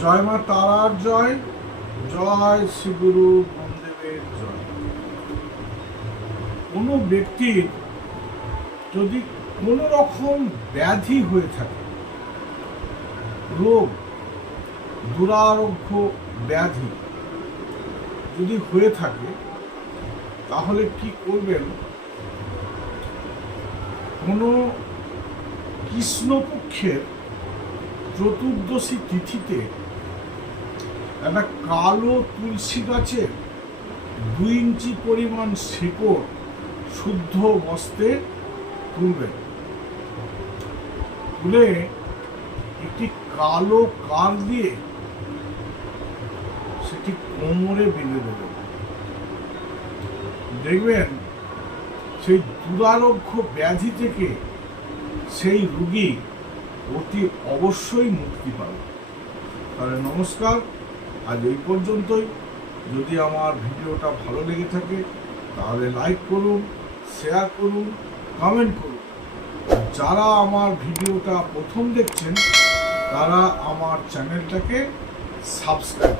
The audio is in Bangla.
জয় মা তারার জয় জয় শ্রীগুরু বন্দেবের জয়। কোনো ব্যক্তির যদি কোনো রকম ব্যাধি হয়ে থাকে, রোগ, দুরারোগ্য ব্যাধি যদি হয়ে থাকে, তাহলে কি করবেন? কোনো কৃষ্ণপক্ষের চতুর্দশী তিথিতে একটা কালো তুলসী গাছের দুই ইঞ্চি পরিমাণ শেকড় শুদ্ধ বস্তে তুলবেন তুলে একটি কালো কার দিয়ে সেটি কোমরে বেঁধে দেবেন দেখবেন, সেই দুরারোগ্য ব্যাধি থেকে সেই রুগী অতি অবশ্যই মুক্তি পাবে। তাহলে নমস্কার। আজ এই পর্যন্তই। যদি আমার ভিডিওটা ভালো লেগে থাকে, তাহলে লাইক করুন শেয়ার করুন কমেন্ট করুন। যারা আমার ভিডিওটা প্রথম দেখছেন, তারা আমার চ্যানেলটাকে সাবস্ক্রাইব